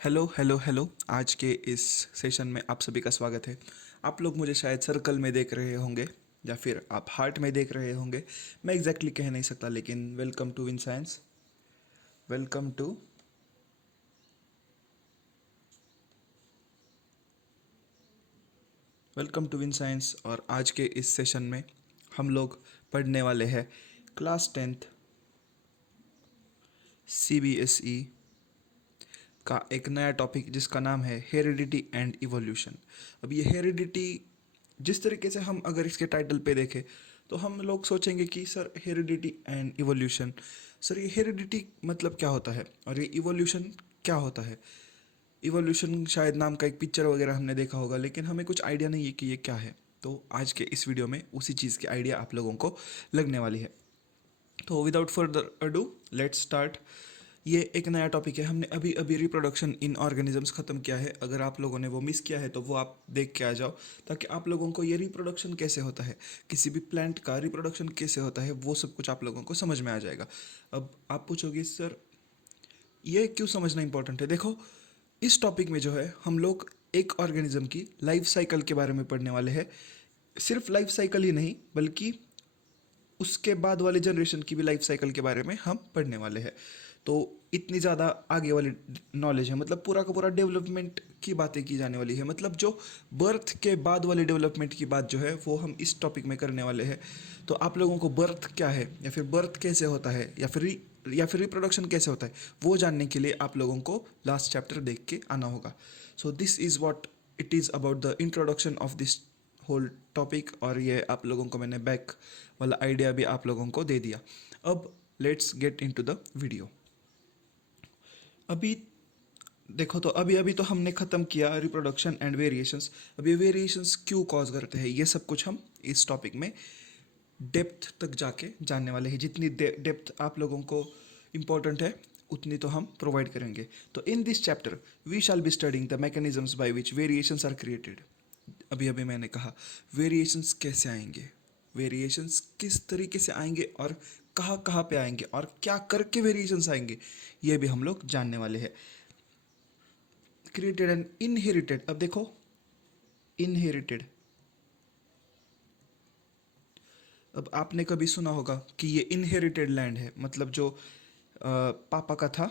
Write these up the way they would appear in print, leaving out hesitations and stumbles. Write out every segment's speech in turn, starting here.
Hello hello hello. आज के इस सेशन में आप सभी का स्वागत है। आप लोग मुझे शायद सर्कल में देख रहे होंगे या फिर आप हार्ट में देख रहे होंगे। मैं एग्जैक्टली कह नहीं सकता, लेकिन welcome to Win Science. Welcome to welcome to Win Science. और आज के इस सेशन में हम लोग पढ़ने वाले हैं क्लास 10th CBSE का एक नया टॉपिक जिसका नाम है हेरिडिटी एंड इवोल्यूशन। अब ये हेरिडिटी, जिस तरीके से हम अगर इसके टाइटल पे देखें तो हम लोग सोचेंगे कि sir heredity and evolution, sir ये हेरिडिटी मतलब क्या होता है और ये इवोल्यूशन क्या होता है। इवोल्यूशन शायद नाम का एक पिक्चर वगैरह हमने देखा होगा, लेकिन हमें कुछ आइडिया नहीं है कि ये क्या है। तो आज के इस वीडियो में उसी चीज़ की आइडिया आप लोगों को लगने वाली है। तो without further ado let's start. ये एक नया टॉपिक है। हमने अभी अभी रिप्रोडक्शन इन ऑर्गेनिजम्स ख़त्म किया है। अगर आप लोगों ने वो मिस किया है तो वो आप देख के आ जाओ, ताकि आप लोगों को ये रिप्रोडक्शन कैसे होता है, किसी भी प्लांट का रिप्रोडक्शन कैसे होता है, वो सब कुछ आप लोगों को समझ में आ जाएगा। अब आप पूछोगे सर ये क्यों समझना इंपॉर्टेंट है। देखो, इस टॉपिक में जो है हम लोग एक ऑर्गेनिज्म की लाइफ साइकिल के बारे में पढ़ने वाले हैं। सिर्फ लाइफ साइकिल ही नहीं, बल्कि उसके बाद वाले जनरेशन की भी लाइफ साइकिल के बारे में हम पढ़ने वाले हैं। तो इतनी ज़्यादा आगे वाली नॉलेज है, मतलब पूरा का पूरा डेवलपमेंट की बातें की जाने वाली है। मतलब जो बर्थ के बाद वाले डेवलपमेंट की बात जो है वो हम इस टॉपिक में करने वाले हैं। तो आप लोगों को बर्थ क्या है, या फिर बर्थ कैसे होता है, या फिर रिप्रोडक्शन कैसे होता है, वो जानने के लिए आप लोगों को लास्ट चैप्टर देख के आना होगा। So this is what it is about the introduction of this whole topic. और ये आप लोगों को मैंने बैक वाला आइडिया भी आप लोगों को दे दिया। अब let's get into the video. अभी देखो, तो अभी अभी तो हमने ख़त्म किया रिप्रोडक्शन एंड वेरिएशंस। अब ये वेरिएशंस क्यों कॉज करते हैं, ये सब कुछ हम इस टॉपिक में डेप्थ तक जाके जानने वाले हैं। जितनी डेप्थ आप लोगों को इम्पोर्टेंट है उतनी तो हम प्रोवाइड करेंगे। तो in this chapter we shall be studying the mechanisms by which variations are created. अभी अभी मैंने कहा वेरिएशंस कैसे आएंगे, वेरिएशंस किस तरीके से आएंगे, और कहाँ कहाँ पे आएंगे, और क्या करके वेरिएशंस आएंगे, ये भी हम लोग जानने वाले हैं। Created and inherited. अब देखो, इनहेरिटेड, अब आपने कभी सुना होगा कि ये इनहेरिटेड लैंड है। मतलब जो पापा का था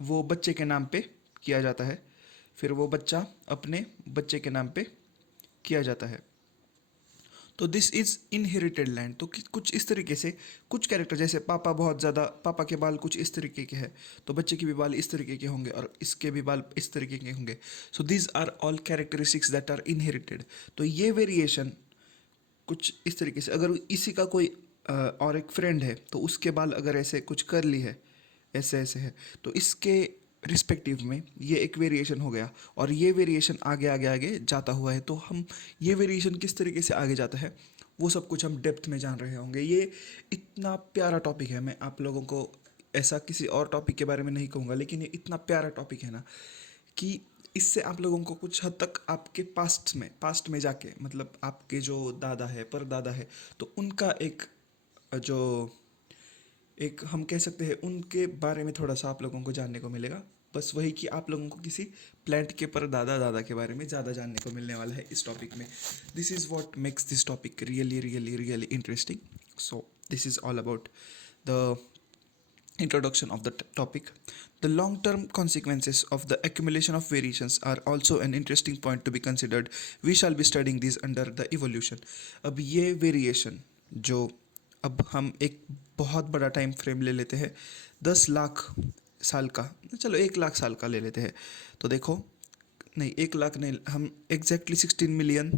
वो बच्चे के नाम पे किया जाता है, फिर वो बच्चा अपने बच्चे के नाम पे किया जाता है। तो दिस इज़ इनहेरिटेड लैंड। तो कुछ इस तरीके से कुछ कैरेक्टर, जैसे पापा बहुत ज़्यादा, पापा के बाल कुछ इस तरीके के हैं, तो बच्चे के भी बाल इस तरीके के होंगे, और इसके भी बाल इस तरीके के होंगे। So these are all characteristics that are inherited. तो ये वेरिएशन कुछ इस तरीके से, अगर इसी का कोई और एक फ्रेंड है तो उसके बाल अगर ऐसे कुछ करली है, ऐसे ऐसे है, तो इसके रिस्पेक्टिव में ये एक वेरिएशन हो गया। और ये वेरिएशन आगे आगे आगे जाता हुआ है। तो हम ये वेरिएशन किस तरीके से आगे जाता है वो सब कुछ हम डेप्थ में जान रहे होंगे। ये इतना प्यारा टॉपिक है, मैं आप लोगों को ऐसा किसी और टॉपिक के बारे में नहीं कहूँगा, लेकिन ये इतना प्यारा टॉपिक है ना कि इससे आप लोगों को कुछ हद तक आपके पास्ट में जाके, मतलब आपके जो दादा है, परदादा है, तो उनका एक जो एक हम कह सकते हैं उनके बारे में थोड़ा सा आप लोगों को जानने को मिलेगा। बस वही कि आप लोगों को किसी प्लांट के परदादा दादा के बारे में ज़्यादा जानने को मिलने वाला है इस टॉपिक में। This is what makes this topic really really really interesting. So this is all about the introduction of the topic. The long term consequences of the accumulation of variations are also an interesting point to be considered. We shall be studying these under the evolution. अब ये variation जो, अब हम एक बहुत बड़ा time frame ले लेते हैं, 10 लाख साल का, चलो 1 लाख साल का ले लेते हैं। तो देखो, नहीं 1 लाख नहीं, हम एग्जैक्टली 16 मिलियन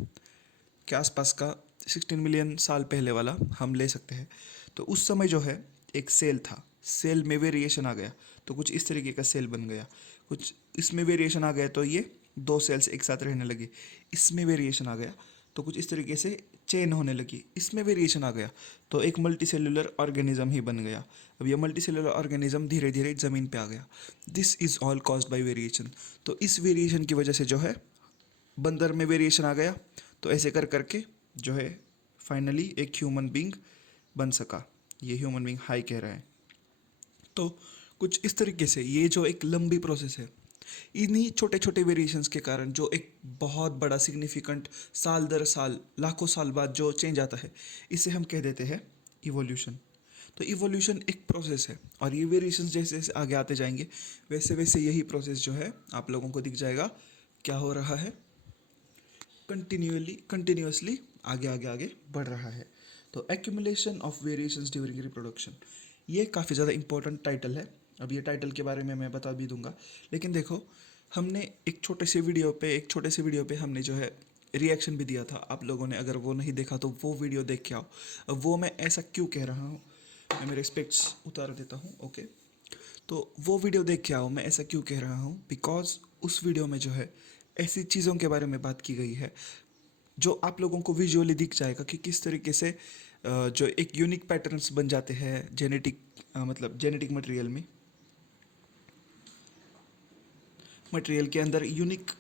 के आसपास का, 16 मिलियन साल पहले वाला हम ले सकते हैं। तो उस समय जो है एक सेल था, सेल में वेरिएशन आ गया तो कुछ इस तरीके का सेल बन गया। कुछ इसमें वेरिएशन आ गया तो ये दो सेल्स एक साथ रहने लगे। इसमें वेरिएशन आ गया तो कुछ इस तरीके से चेन होने लगी। इसमें वेरिएशन आ गया तो एक मल्टी सेलुलर ऑर्गेनिज्म ही बन गया। अब ये मल्टी सेलुलर ऑर्गेनिज्म धीरे धीरे ज़मीन पे आ गया। This is all caused by variation. तो इस वेरिएशन की वजह से जो है बंदर में वेरिएशन आ गया, तो ऐसे कर करके जो है फाइनली एक ह्यूमन बींग बन सका। ये ह्यूमन बींग हाई कह रहा है। तो कुछ इस तरीके से ये जो एक लंबी प्रोसेस है, इन्हीं छोटे छोटे वेरिएशंस के कारण जो एक बहुत बड़ा सिग्निफिकेंट साल दर साल लाखों साल बाद जो चेंज आता है, इसे हम कह देते हैं इवोल्यूशन। तो इवोल्यूशन एक प्रोसेस है, और ये वेरिएशंस जैसे जैसे आगे आते जाएंगे वैसे वैसे यही प्रोसेस जो है आप लोगों को दिख जाएगा क्या हो रहा है, कंटिन्यूअसली आगे आगे आगे बढ़ रहा है। तो accumulation of variations during reproduction, ये काफ़ी ज़्यादा इंपॉर्टेंट टाइटल है। अब ये टाइटल के बारे में मैं बता भी दूंगा, लेकिन देखो हमने एक छोटे से वीडियो पे हमने जो है रिएक्शन भी दिया था। आप लोगों ने अगर वो नहीं देखा तो वो वीडियो देख के आओ। अब वो मैं ऐसा क्यों कह रहा हूँ, मैं मेरे स्पेक्ट्स उतार देता हूँ, ओके। तो वो वीडियो देख के आओ, मैं ऐसा क्यों कह रहा हूँ, बिकॉज उस वीडियो में जो है ऐसी चीज़ों के बारे में बात की गई है जो आप लोगों को विजुअली दिख जाएगा कि किस तरीके से जो एक यूनिक पैटर्न्स बन जाते हैं जेनेटिक मतलब जेनेटिक मटेरियल के अंदर यूनिक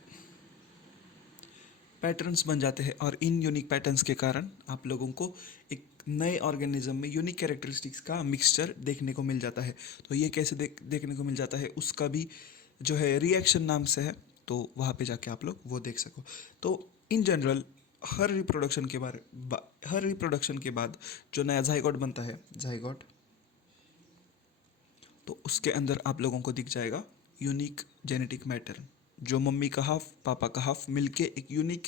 पैटर्न्स बन जाते हैं, और इन यूनिक पैटर्न्स के कारण आप लोगों को एक नए ऑर्गेनिज्म में यूनिक कैरेक्टरिस्टिक्स का मिक्सचर देखने को मिल जाता है। तो ये कैसे देखने को मिल जाता है, उसका भी जो है रिएक्शन नाम से है, तो वहाँ पे जाके आप लोग वो देख सको। तो इन जनरल हर रिप्रोडक्शन के बाद जो नया जाइगोट बनता है, जाइगोट, तो उसके अंदर आप लोगों को दिख जाएगा यूनिक जेनेटिक मैटर, जो मम्मी का हाफ पापा का हाफ मिलके एक यूनिक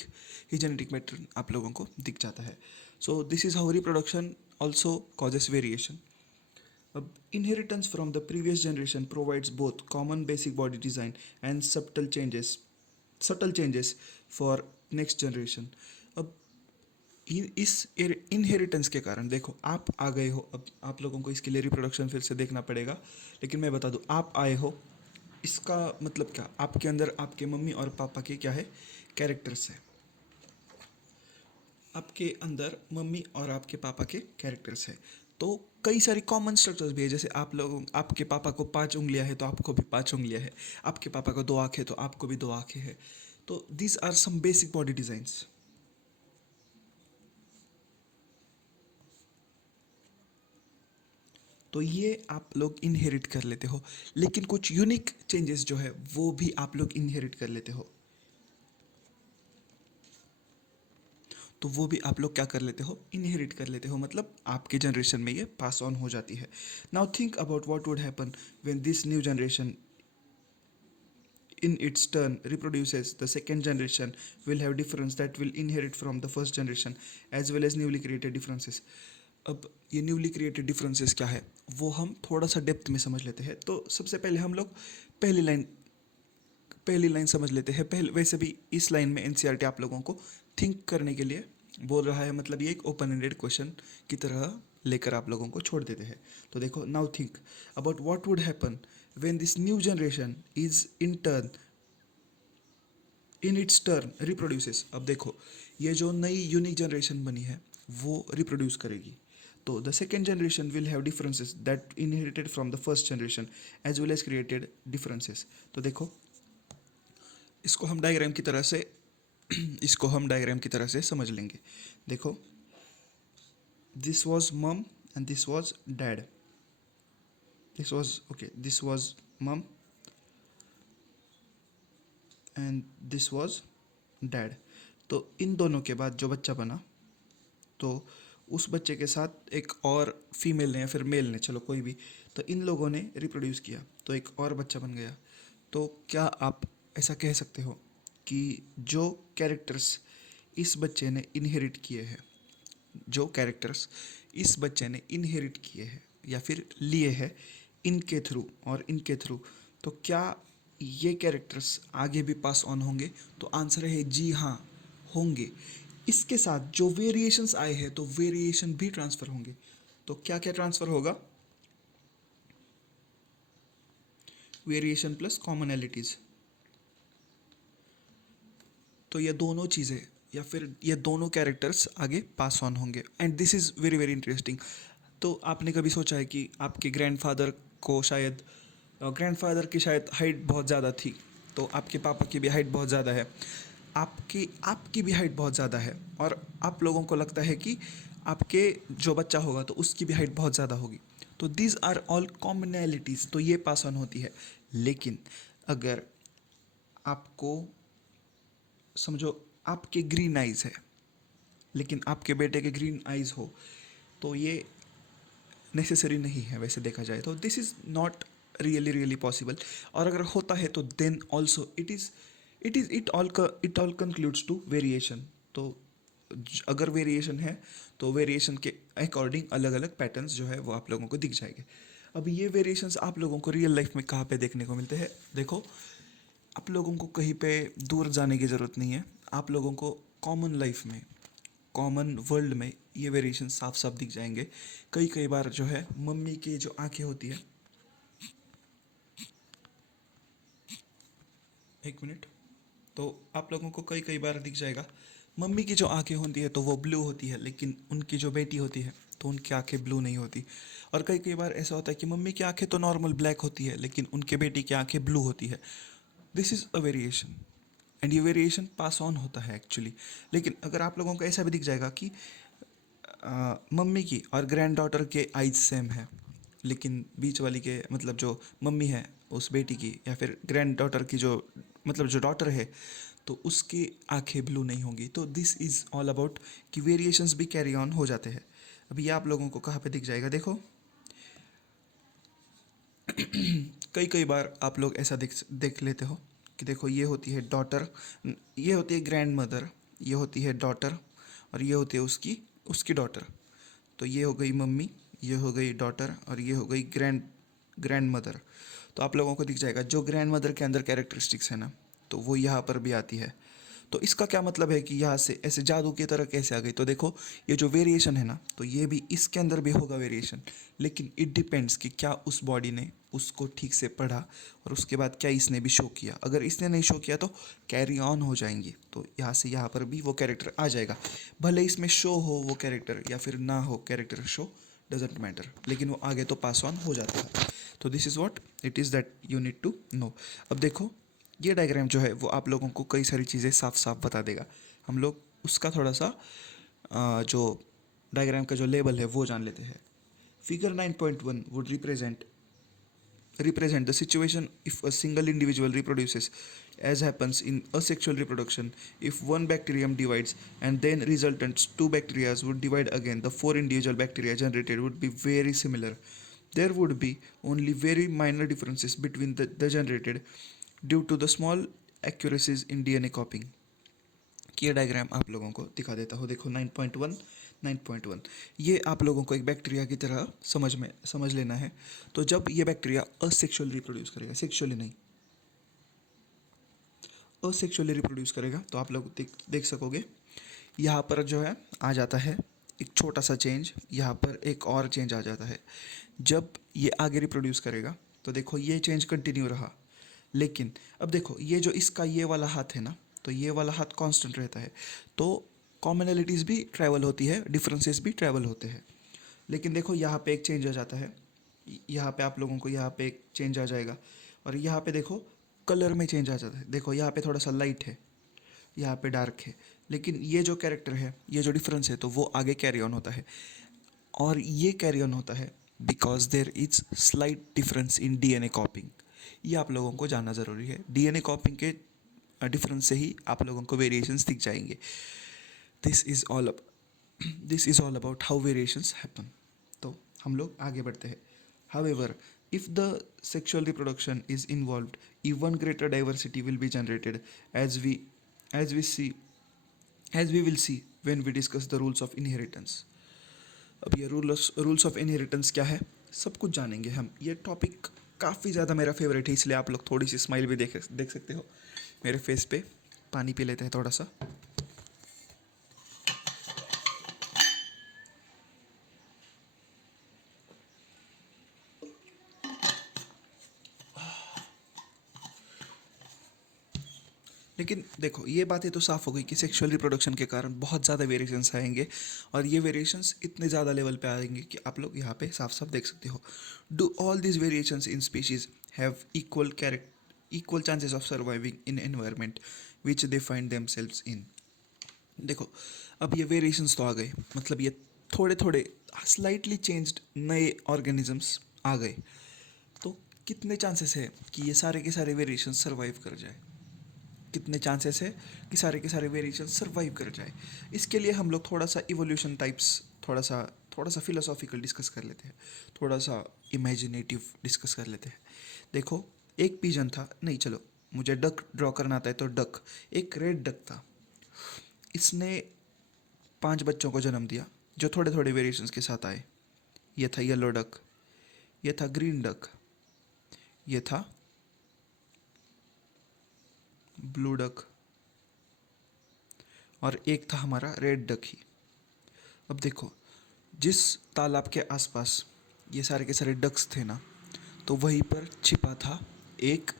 ही जेनेटिक मैटर आप लोगों को दिख जाता है। So this is how reproduction also causes variation. अब inheritance from the previous generation provides both common basic body design and subtle changes for next generation. अब इस इनहेरिटेंस के कारण देखो आप आ गए हो, अब आप लोगों को इसके लिए रिप्रोडक्शन फिर से देखना पड़ेगा, लेकिन मैं बता दूं आप आए हो, इसका मतलब क्या, आपके अंदर आपके मम्मी और पापा के क्या है, कैरेक्टर्स है। आपके अंदर मम्मी और आपके पापा के कैरेक्टर्स है, तो कई सारी कॉमन स्ट्रक्चर्स भी है। जैसे आप लोग, आपके पापा को 5 उंगलियां है तो आपको भी 5 उंगलियां है, आपके पापा को 2 आँखें है तो आपको भी 2 आँखें है। तो these are some basic body designs. तो ये आप लोग इनहेरिट कर लेते हो, लेकिन कुछ यूनिक चेंजेस जो है वो भी आप लोग इनहेरिट कर लेते हो, तो वो भी आप लोग क्या कर लेते हो, इनहेरिट कर लेते हो, मतलब आपके जनरेशन में ये पास ऑन हो जाती है। Now think about what would happen when this new generation in its turn reproduces. The second generation will have difference that will inherit from the first generation as well as newly created differences. अब ये newly created differences क्या है वो हम थोड़ा सा depth में समझ लेते हैं। तो सबसे पहले हम लोग पहली लाइन पहली लाइन समझ लेते हैं। पहले वैसे भी इस लाइन में एनसीईआरटी आप लोगों को थिंक करने के लिए बोल रहा है, मतलब ये एक ओपन एंडेड क्वेश्चन की तरह लेकर आप लोगों को छोड़ देते हैं। तो देखो, now think about what would happen when this new generation is in its turn reproduces. अब देखो ये जो नई यूनिक जनरेशन बनी है वो रिप्रोड्यूस करेगी, तो the second generation will have differences that inherited from the first generation as well as created differences. तो देखो इसको हम डायग्राम की तरह से इसको हम डायग्राम की तरह से समझ लेंगे। देखो, दिस वॉज मम and this was dad, this was मम एंड दिस वॉज डैड। तो इन दोनों के बाद जो बच्चा बना, तो उस बच्चे के साथ एक और फीमेल ने या फिर मेल ने, चलो कोई भी, तो इन लोगों ने रिप्रोड्यूस किया तो एक और बच्चा बन गया। तो क्या आप ऐसा कह सकते हो कि जो कैरेक्टर्स इस बच्चे ने इनहेरिट किए हैं, जो कैरेक्टर्स इस बच्चे ने इनहेरिट किए हैं या फिर लिए हैं इनके थ्रू और इनके थ्रू, तो क्या ये कैरेक्टर्स आगे भी पास ऑन होंगे? तो आंसर है जी हाँ, होंगे। इसके साथ जो वेरिएशंस आए हैं तो वेरिएशन भी ट्रांसफ़र होंगे। तो क्या क्या ट्रांसफ़र होगा? Variation plus commonalities. तो ये दोनों चीज़ें या फिर ये दोनों कैरेक्टर्स आगे पास ऑन होंगे, and this is very very interesting. तो आपने कभी सोचा है कि आपके ग्रैंडफादर को शायद ग्रैंडफादर की शायद हाइट बहुत ज़्यादा थी, तो आपके पापा की भी हाइट बहुत ज़्यादा है, आपकी आपकी भी हाइट बहुत ज़्यादा है, और आप लोगों को लगता है कि आपके जो बच्चा होगा तो उसकी भी हाइट बहुत ज़्यादा होगी। तो दीज आर ऑल कॉमनैलिटीज़, तो ये पास ऑन होती है। लेकिन अगर आपको समझो आपके ग्रीन आइज़ है, लेकिन आपके बेटे के ग्रीन आइज़ हो, तो ये नेसेसरी नहीं है वैसे देखा जाए तो। This is not really really possible. और अगर होता है तो then also it all concludes to variation. तो अगर वेरिएशन है तो वेरिएशन के अकॉर्डिंग अलग अलग पैटर्न्स जो है वो आप लोगों को दिख जाएंगे। अब ये वेरिएशंस आप लोगों को रियल लाइफ में कहाँ पे देखने को मिलते हैं? देखो, आप लोगों को कहीं पे दूर जाने की ज़रूरत नहीं है। आप लोगों को कॉमन लाइफ में, कॉमन वर्ल्ड में ये वेरिएशन साफ साफ दिख जाएंगे। कई कई बार जो है मम्मी की जो आंखें होती है, एक मिनट, तो आप लोगों को कई कई बार दिख जाएगा मम्मी की जो आंखें होती है तो वो ब्लू होती है, लेकिन उनकी जो बेटी होती है तो उनकी आंखें ब्लू नहीं होती। और कई कई बार ऐसा होता है कि मम्मी की आंखें तो नॉर्मल ब्लैक होती है, लेकिन उनके बेटी की आंखें ब्लू होती है। This is a variation, and ये वेरिएशन पास ऑन होता है एक्चुअली। लेकिन अगर आप लोगों को ऐसा भी दिख जाएगा कि मम्मी की और ग्रैंड डॉटर के आइज सेम है, लेकिन बीच वाली के मतलब जो मम्मी है उस बेटी की, या फिर ग्रैंड डॉटर की जो मतलब जो डॉटर है, तो उसकी आंखें ब्लू नहीं होंगी। तो दिस इज़ ऑल अबाउट कि वेरिएशंस भी कैरी ऑन हो जाते हैं। अभी ये आप लोगों को कहाँ पे दिख जाएगा? देखो, कई कई बार आप लोग ऐसा देख देख लेते हो कि देखो ये होती है डॉटर, ये होती है ग्रैंड मदर, ये होती है डॉटर, और ये होती है उसकी उसकी डॉटर। तो ये हो गई मम्मी, ये हो गई डॉटर, और ये हो गई ग्रैंड ग्रैंड मदर। तो आप लोगों को दिख जाएगा जो ग्रैंड मदर के अंदर कैरेक्टरिस्टिक्स है ना, तो वो यहाँ पर भी आती है। तो इसका क्या मतलब है कि यहाँ से ऐसे जादू की तरह कैसे आ गई? तो देखो, ये जो वेरिएशन है ना, तो ये भी इसके अंदर भी होगा वेरिएशन, लेकिन इट डिपेंड्स कि क्या उस बॉडी ने उसको ठीक से पढ़ा, और उसके बाद क्या इसने भी शो किया। अगर इसने नहीं शो किया तो कैरी ऑन हो जाएंगी, तो यहाँ से यहाँ पर भी वो कैरेक्टर आ जाएगा। भले इसमें शो हो वो कैरेक्टर या फिर ना हो कैरेक्टर शो, डजेंट मैटर, लेकिन वो आगे तो पास ऑन हो जाता है। तो this is what it is that you need to know. अब देखो, ये डायग्राम जो है वो आप लोगों को कई सारी चीज़ें साफ साफ बता देगा। हम लोग उसका थोड़ा सा जो डायग्राम का जो लेबल है वो जान लेते हैं। Figure 9.1 would represent the situation if a single individual reproduces, as happens in asexual reproduction. If one bacterium divides and then resultant two bacteria would divide again, the four individual bacteria generated would be very similar. There would be only very minor differences between the generated due to the small accuracies in DNA copying. कि ये diagram आप लोगों को दिखा देता हूँ। देखो 9.1, 9.1, ये आप लोगों को एक बैक्टीरिया की तरह समझ लेना है। तो जब ये बैक्टीरिया असेक्सुअली रिप्रोड्यूस करेगा, सेक्सुअली नहीं, असेक्सुअली रिप्रोड्यूस करेगा, तो आप लोग देख सकोगे यहाँ पर जो है आ जाता है एक छोटा सा चेंज, यहाँ पर एक और चेंज आ जाता है। जब ये आगे रिप्रोड्यूस करेगा तो देखो ये चेंज कंटिन्यू रहा, लेकिन अब देखो ये जो इसका ये वाला हाथ है ना, तो ये वाला हाथ कांस्टेंट रहता है। तो कॉमनैलिटीज़ भी ट्रैवल होती है, डिफरेंसेस भी ट्रैवल होते हैं। लेकिन देखो यहाँ पे एक चेंज आ जाता है, यहाँ पे आप लोगों को यहाँ पे एक चेंज आ जाएगा, और यहाँ पे देखो कलर में चेंज आ जाता है। देखो यहाँ पे थोड़ा सा लाइट है, यहाँ पे डार्क है, लेकिन ये जो कैरेक्टर है, ये जो डिफरेंस है, तो वो आगे कैरी ऑन होता है। और ये कैरी ऑन होता है because there is slight difference in DNA copying. ये आप लोगों को जानना ज़रूरी है। डीएनए कॉपिंग के डिफरेंस से ही आप लोगों को वेरिएशंस दिख जाएंगे। This is all this is all about how variations happen. तो हम लोग आगे बढ़ते हैं। However, if the sexual reproduction is involved, even greater diversity will be generated, as we as we see as we will see when we discuss the rules of inheritance. अब ये rules of inheritance क्या है, सब कुछ जानेंगे हम। ये topic काफ़ी ज़्यादा मेरा फेवरेट है, इसलिए आप लोग थोड़ी सी स्माइल भी देख सकते हो मेरे फेस पे। पानी पी लेते हैं थोड़ा सा। लेकिन देखो, ये बातें तो साफ हो गई कि सेक्सुअल रिप्रोडक्शन के कारण बहुत ज़्यादा वेरिएशंस आएंगे, और ये वेरिएशंस इतने ज़्यादा लेवल पे आएंगे कि आप लोग यहाँ पे साफ साफ देख सकते हो। Do all this variations in species have equal chances of surviving in environment which they find themselves इन। देखो, अब ये वेरिएशंस तो आ गए, मतलब ये थोड़े थोड़े स्लाइटली चेंज्ड नए ऑर्गेनिजम्स आ गए, तो कितने चांसेस है कि ये सारे के सारे वेरिएशंस सर्वाइव कर जाए? कितने चांसेस है कि सारे के सारे वेरिएशन सर्वाइव कर जाए। इसके लिए हम लोग थोड़ा सा इवोल्यूशन टाइप्स, थोड़ा सा फिलोसॉफिकल डिस्कस कर लेते हैं, थोड़ा सा इमेजिनेटिव डिस्कस कर लेते हैं। देखो, एक पिजन था, नहीं चलो मुझे डक ड्रॉ करना आता है, तो डक, एक रेड डक था। इसने 5 बच्चों को जन्म दिया जो थोड़े थोड़े वेरिएशंस के साथ आए। ये था येलो डक, ये था ग्रीन डक, ये था ब्लू डक, और एक था हमारा रेड डक ही। अब देखो, जिस तालाब के आसपास ये सारे के सारे डक्स थे ना, तो वहीं पर छिपा था एक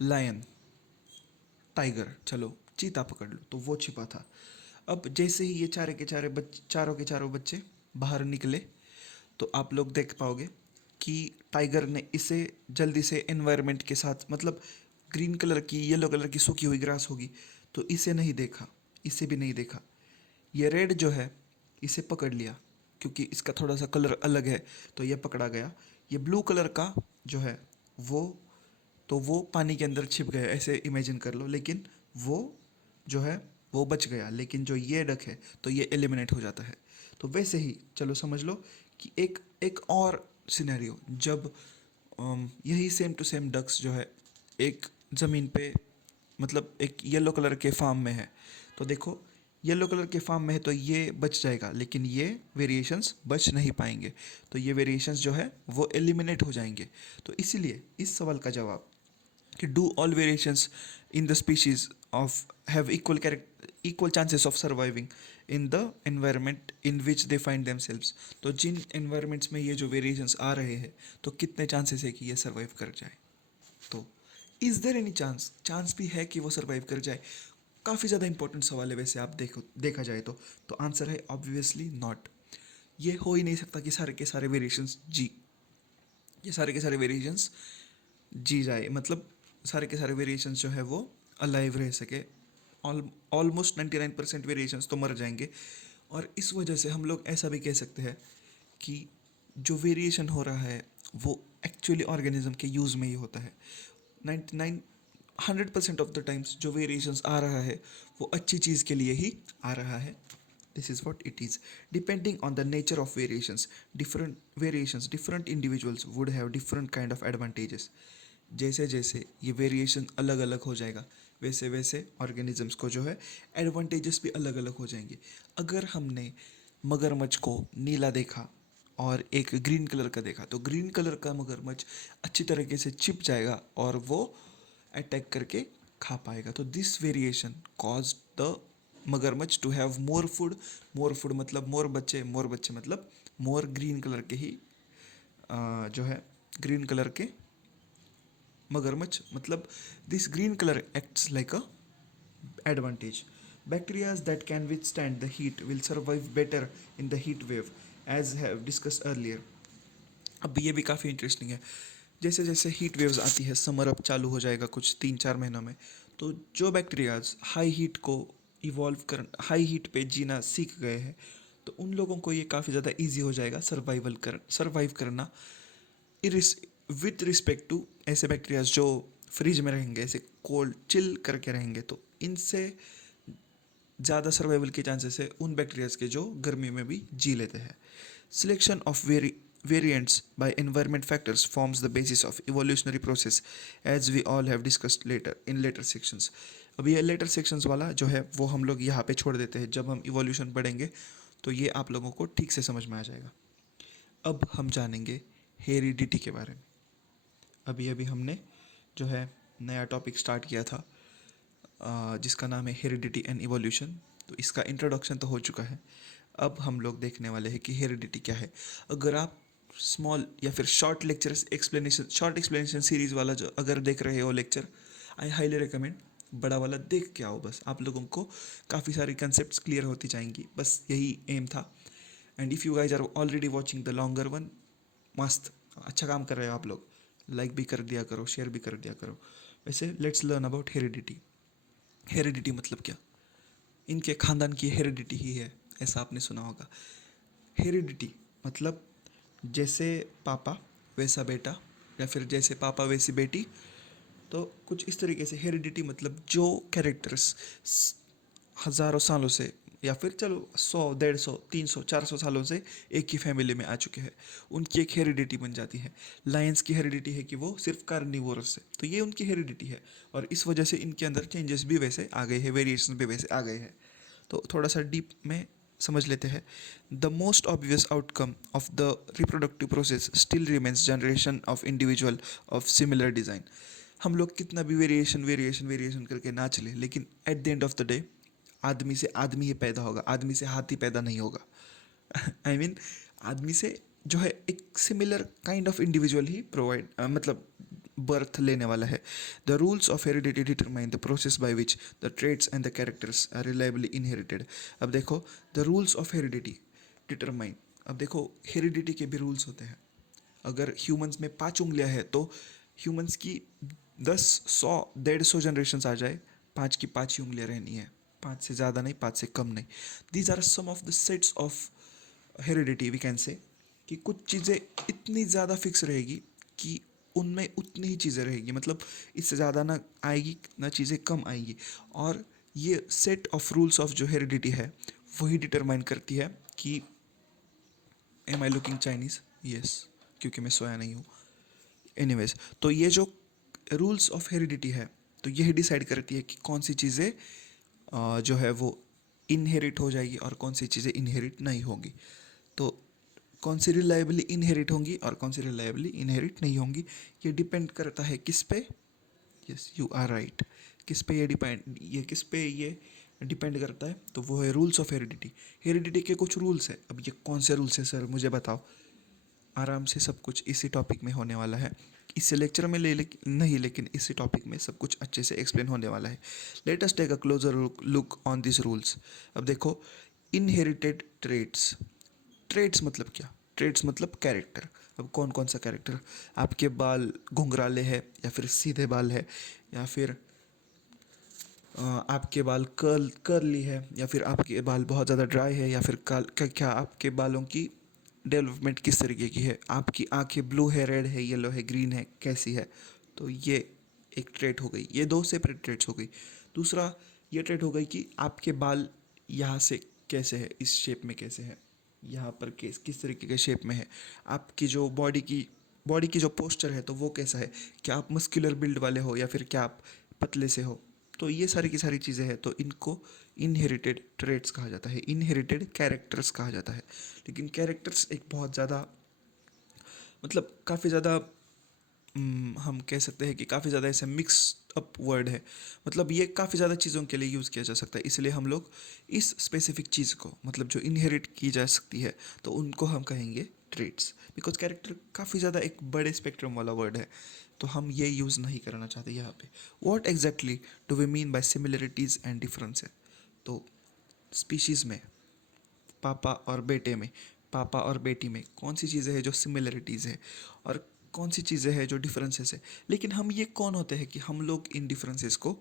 लायन, टाइगर, चलो चीता पकड़ लो, तो वो छिपा था। अब जैसे ही ये चारों के चारों बच्चे बाहर निकले, तो आप लोग देख पाओगे कि टाइगर ने इसे जल्दी से एनवायरनमेंट के साथ, मतलब ग्रीन कलर की, येलो कलर की सूखी हुई ग्रास होगी, तो इसे नहीं देखा, इसे भी नहीं देखा। ये रेड जो है, इसे पकड़ लिया क्योंकि इसका थोड़ा सा कलर अलग है, तो ये पकड़ा गया। ये ब्लू कलर का जो है वो, तो वो पानी के अंदर छिप गया, ऐसे इमेजिन कर लो। लेकिन वो जो है वो बच गया, लेकिन जो ये डक है तो ये एलिमिनेट हो जाता है। तो वैसे ही चलो समझ लो कि एक एक और सिनेरियो, जब यही सेम टू सेम डक्स जो है एक ज़मीन पे, मतलब एक येलो कलर के फार्म में है, तो देखो येलो कलर के फार्म में है तो ये बच जाएगा, लेकिन ये वेरिएशंस बच नहीं पाएंगे, तो ये वेरिएशंस जो है वो एलिमिनेट हो जाएंगे। तो इसीलिए इस सवाल का जवाब कि do all variations in the species of have equal chances of surviving in the environment in which they find themselves, तो जिन एनवायरनमेंट्स में ये जो वेरिएशंस आ रहे हैं, तो कितने चांसेस है कि ये सर्वाइव कर जाए। तो is there any chance, chance भी है कि वो सर्वाइव कर जाए। काफ़ी ज़्यादा इंपॉर्टेंट सवाल है वैसे, आप देखा जाए तो आंसर है ऑब्वियसली नॉट। ये हो ही नहीं सकता कि सारे के सारे वेरिएशंस ये सारे के सारे वेरिएशंस जी जाए, मतलब सारे के सारे वेरिएशंस जो है वो अलाइव रह सके। ऑलमोस्ट 99% वेरिएशंस तो मर जाएंगे। और इस वजह से हम लोग ऐसा भी कह सकते हैं कि जो वेरिएशन हो रहा है वो एक्चुअली ऑर्गेनिज्म के यूज़ में ही होता है। 99 100% ऑफ द टाइम्स जो वेरिएशंस आ रहा है वो अच्छी चीज़ के लिए ही आ रहा है। This is what it is. Depending on the nature of variations different individuals would have different kind of advantages. जैसे जैसे ये वेरिएशन अलग अलग हो जाएगा, वैसे वैसे ऑर्गेनिजम्स को जो है एडवांटेजेस भी अलग अलग हो जाएंगे। अगर हमने मगरमच्छ को नीला देखा और एक ग्रीन कलर का देखा, तो ग्रीन कलर का मगरमच्छ अच्छी तरीके से छिप जाएगा और वो अटैक करके खा पाएगा। तो दिस वेरिएशन कॉज द मगरमच्छ टू हैव मोर फूड मतलब मोर बच्चे मतलब मोर ग्रीन कलर के ही जो है ग्रीन कलर के मगरमच्छ, मतलब this green colour acts like a advantage. Bacteria that can withstand the heat will survive better in the heat wave, as have discussed earlier. अब ये भी काफ़ी इंटरेस्टिंग है। जैसे जैसे हीट वेव्स आती है, समर अब चालू हो जाएगा कुछ 3-4 महीनों में, तो जो बैक्टीरियाज हाई हीट पे जीना सीख गए हैं, तो उन लोगों को ये काफ़ी ज़्यादा इजी हो जाएगा सर्वाइव करना। इरिस विथ रिस्पेक्ट टू ऐसे बैक्टीरियाज जो फ्रिज में रहेंगे, ऐसे कोल्ड चिल करके रहेंगे, तो इनसे ज़्यादा सर्वाइवल के चांसेस है उन बैक्टीरियाज के जो गर्मी में भी जी लेते हैं। Selection of variants by environment factors forms the basis of evolutionary process, as we all have discussed later sections. अब ये later sections वाला जो है वो हम लोग यहाँ पे छोड़ देते हैं, जब हम evolution पढ़ेंगे तो ये आप लोगों को ठीक से समझ में आ जाएगा। अब हम जानेंगे हेरिडिटी के बारे में। अभी अभी हमने जो है नया टॉपिक स्टार्ट किया था जिसका नाम है हेरिडिटी एंड इवोल्यूशन, तो इसका इंट्रोडक्शन तो हो चुका है। अब हम लोग देखने वाले हैं कि हेरिडिटी क्या है। अगर आप स्मॉल या फिर शॉर्ट एक्सप्लेनेशन सीरीज़ वाला जो अगर देख रहे हो लेक्चर, आई हाईली रिकमेंड बड़ा वाला देख के आओ, बस आप लोगों को काफ़ी सारी कंसेप्ट क्लियर होती जाएंगी, बस यही एम था। And if you guys are already watching the longer one, मस्त अच्छा काम कर रहे हो आप लोग, लाइक भी कर दिया करो, शेयर भी कर दिया करो। वैसे let's learn about heredity. Heredity मतलब क्या? इनके खानदान की हेरिडिटी ही है, ऐसा आपने सुना होगा। हेरिडिटी मतलब जैसे पापा वैसा बेटा, या फिर जैसे पापा वैसी बेटी, तो कुछ इस तरीके से हेरिडिटी मतलब जो कैरेक्टर्स हज़ारों सालों से या फिर चलो 100, 150, 300, 400 सालों से एक ही फैमिली में आ चुके हैं, उनकी एक हेरिडिटी बन जाती है। लायंस की हेरिडिटी है कि वो सिर्फ कार्निवोरस है, तो ये उनकी हेरिडिटी है, और इस वजह से इनके अंदर चेंजेस भी वैसे आ गए हैं, वेरिएशन भी वैसे आ गए हैं। तो थोड़ा सा डीप में समझ लेते हैं। The most obvious outcome of the reproductive process still remains generation of individual of similar design. हम लोग कितना भी वेरिएशन वेरिएशन वेरिएशन करके ना चले, लेकिन at the end of the day आदमी से आदमी ही पैदा होगा, आदमी से हाथी पैदा नहीं होगा। आई मीन आदमी से जो है एक सिमिलर काइंड ऑफ इंडिविजुअल ही प्रोवाइड मतलब बर्थ लेने वाला है। The rules of heredity determine the process by which the traits and the characters are reliably inherited. अब देखो, the rules of heredity determine, अब देखो हेरिडिटी के भी रूल्स होते हैं। अगर ह्यूमंस में 5 उंगलियां हैं तो ह्यूमंस की 10, 100, 150 जनरेशन आ जाए, 5 की 5 ही उंगलियां रहनी है, 5 से ज़्यादा नहीं, 5 से कम नहीं। These are some of the sets of heredity we can say, कि कुछ चीज़ें इतनी ज़्यादा फिक्स रहेगी कि उनमें उतनी ही चीज़ें रहेगी, मतलब इससे ज़्यादा ना आएगी ना चीज़ें कम आएंगी। और ये सेट ऑफ रूल्स ऑफ जो हेरिडिटी है वही डिटरमाइन करती है कि am I looking Chinese, yes, क्योंकि मैं सोया नहीं हूँ। एनीवेज, तो ये जो रूल्स ऑफ हेरिडिटी है, तो यही डिसाइड करती है कि कौन सी चीज़ें जो है वो इनहेरिट हो जाएगी और कौन सी चीज़ें इनहेरिट नहीं होंगी। तो कौन सी रिलायबली इनहेरिट होंगी और कौन सी रिलायबली इनहेरिट नहीं होंगी, ये डिपेंड करता है किस पे, यस यू आर राइट, किस पे किस पे ये डिपेंड करता है, तो वो है रूल्स ऑफ हेरिडिटी। हेरिडिटी के कुछ रूल्स है। अब ये कौन से रूल्स है सर, मुझे बताओ। आराम से सब कुछ इसी टॉपिक में होने वाला है, इससे लेक्चर में नहीं, लेकिन इसी टॉपिक में सब कुछ अच्छे से एक्सप्लेन होने वाला है। Let us take a closer look on this rules. अब देखो, इनहेरिटेड ट्रेड्स। ट्रेड्स मतलब क्या? ट्रेड्स मतलब कैरेक्टर। अब कौन कौन सा कैरेक्टर? आपके बाल घुंघराले है या फिर सीधे बाल है, या फिर आपके बाल कर्ली है, या फिर आपके बाल बहुत ज़्यादा ड्राई है, या फिर क्या आपके बालों की डेवलपमेंट किस तरीके की है, आपकी आंखें ब्लू है, रेड है, येलो है, ग्रीन है, कैसी है। तो ये एक ट्रेट हो गई, ये 2 सेपरेट ट्रेट्स हो गई। दूसरा ये ट्रेट हो गई कि आपके बाल यहाँ से कैसे है, इस शेप में कैसे है, यहाँ पर किस तरीके के शेप में है, आपकी जो बॉडी की जो पोस्चर है तो वो कैसा है, क्या आप मस्कुलर बिल्ड वाले हो या फिर क्या आप पतले से हो। तो ये सारी की सारी चीज़ें हैं, तो इनको इनहेरिटेड ट्रेट्स कहा जाता है, इनहेरिटेड कैरेक्टर्स कहा जाता है। लेकिन कैरेक्टर्स एक बहुत ज़्यादा मतलब काफ़ी ज़्यादा हम कह सकते हैं कि काफ़ी ज़्यादा ऐसे मिक्स अप वर्ड है, मतलब ये काफ़ी ज़्यादा चीज़ों के लिए यूज़ किया जा सकता है, इसलिए हम लोग इस स्पेसिफिक चीज़ को मतलब जो इनहेरिट की जा सकती है तो उनको हम कहेंगे ट्रेट्स। बिकॉज कैरेक्टर काफ़ी ज़्यादा एक बड़े स्पेक्ट्रम वाला वर्ड है, तो हम ये यूज़ नहीं करना चाहते यहाँ पे। What exactly do we mean by similarities and differences? तो स्पीशीज़ में, पापा और बेटे में, पापा और बेटी में कौन सी चीज़ें हैं जो सिमिलरिटीज़ है और कौन सी चीज़ें हैं जो डिफरेंसेस है। लेकिन हम ये कौन होते हैं कि हम लोग इन डिफरेंसेस को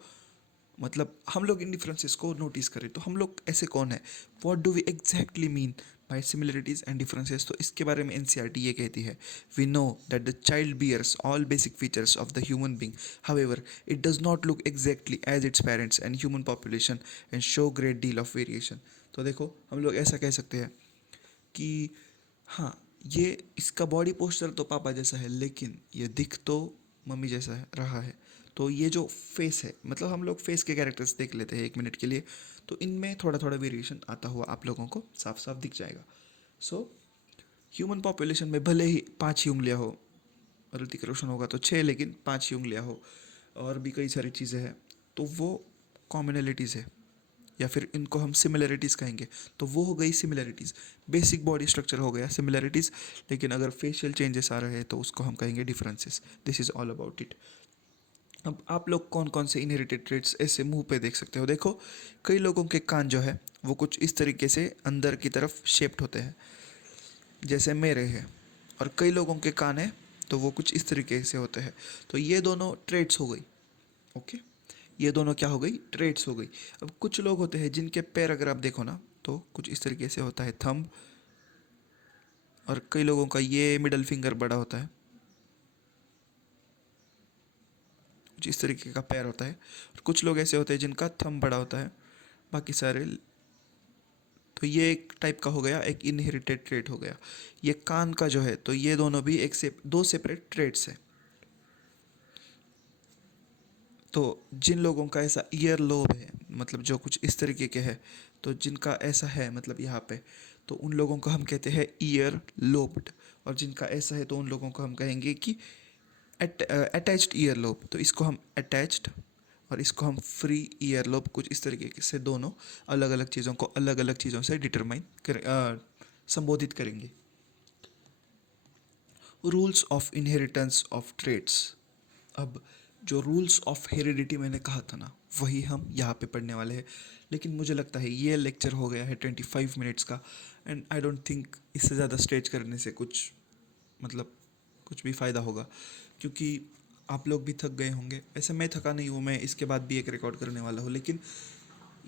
मतलब हम लोग इन डिफरेंसेस को नोटिस करें, तो हम लोग ऐसे कौन है? What do we exactly mean by similarities and differences? तो इसके बारे में एनसीईआरटी ये कहती है, we know that the child bears all basic features of the human being, however it does not look exactly as its parents and human population and show great deal of variation. तो देखो, हम लोग ऐसा कह सकते हैं कि हाँ, ये इसका बॉडी पोस्चर तो पापा जैसा है, लेकिन ये दिख तो मम्मी जैसा है रहा है। तो ये जो फेस है, मतलब हम लोग फेस के कैरेक्टर्स देख लेते हैं 1 मिनट के लिए, तो इनमें थोड़ा थोड़ा वेरिएशन आता हुआ आप लोगों को साफ साफ दिख जाएगा। सो ह्यूमन पॉपुलेशन में भले ही 5 ही उंगलियां हो, ऋतिक रोशन होगा तो 6, लेकिन 5 ही उंगलियां हो, और भी कई सारी चीज़ें हैं, तो वो कॉमनलिटीज़ है, या फिर इनको हम सिमिलरिटीज़ कहेंगे। तो वो हो गई सिमिलरिटीज़, बेसिक बॉडी स्ट्रक्चर हो गया सिमिलरिटीज़। लेकिन अगर फेशियल चेंजेस आ रहे हैं तो उसको हम कहेंगे differences. This is all about it. अब आप लोग कौन कौन से इनहेरिटेड ट्रेट्स ऐसे मुंह पे देख सकते हो? देखो, कई लोगों के कान जो है वो कुछ इस तरीके से अंदर की तरफ शेप्ड होते हैं, जैसे मेरे हैं, और कई लोगों के कान हैं तो वो कुछ इस तरीके से होते हैं। तो ये दोनों ट्रेट्स हो गई, ओके, ये दोनों क्या हो गई? ट्रेड्स हो गई। अब कुछ लोग होते हैं जिनके पैर अगर आप देखो ना तो कुछ इस तरीके से होता है, थंब, और कई लोगों का ये मिडल फिंगर बड़ा होता है, कुछ इस तरीके का पैर होता है, और कुछ लोग ऐसे होते हैं जिनका थंब बड़ा होता है, बाकी सारे। तो ये एक टाइप का हो गया, एक इनहेरिटेड ट्रेट हो गया। ये कान का जो है, तो ये दोनों भी एक से दो सेपरेट ट्रेट्स है। तो जिन लोगों का ऐसा ईयर लोब है, मतलब जो कुछ इस तरीके के है, तो जिनका ऐसा है मतलब यहाँ पे, तो उन लोगों को हम कहते हैं ईयर लोब्ड। और जिनका ऐसा है तो उन लोगों को हम कहेंगे कि अटैच्ड ईयर लोब। तो इसको हम अटैच्ड और इसको हम फ्री ईयर लोब, कुछ इस तरीके से दोनों अलग अलग चीज़ों को अलग अलग चीज़ों से डिटरमाइन संबोधित करेंगे। Rules of inheritance of traits. अब जो रूल्स ऑफ हेरिडिटी मैंने कहा था ना, वही हम यहाँ पे पढ़ने वाले हैं। लेकिन मुझे लगता है ये लेक्चर हो गया है 25 मिनट्स का, एंड आई डोंट थिंक इससे ज़्यादा स्ट्रेच करने से कुछ मतलब कुछ भी फ़ायदा होगा, क्योंकि आप लोग भी थक गए होंगे। ऐसे मैं थका नहीं हूँ, मैं इसके बाद भी एक रिकॉर्ड करने वाला हूँ, लेकिन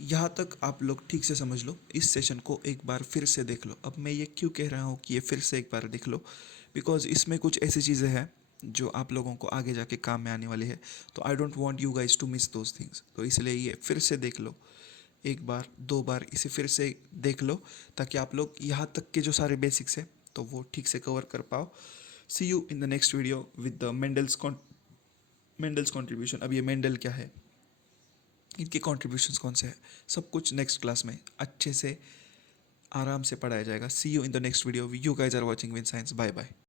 यहाँ तक आप लोग ठीक से समझ लो, इस सेशन को एक बार फिर से देख लो। अब मैं ये क्यों कह रहा हूँ कि ये फिर से एक बार देख लो, बिकॉज इसमें कुछ ऐसी चीज़ें हैं जो आप लोगों को आगे जाके काम में आने वाली है। तो I don't want you guys to miss those things. तो इसलिए ये फिर से देख लो, एक बार दो बार इसे फिर से देख लो, ताकि आप लोग यहाँ तक के जो सारे बेसिक्स हैं तो वो ठीक से कवर कर पाओ। See you in the next video with the Mendel's contribution. अब ये मेंडल क्या है, इनके कॉन्ट्रीब्यूशंस कौन से हैं, सब कुछ नेक्स्ट क्लास में अच्छे से आराम से पढ़ाया जाएगा। See you in the next video. You guys are watching Win Science. Bye bye.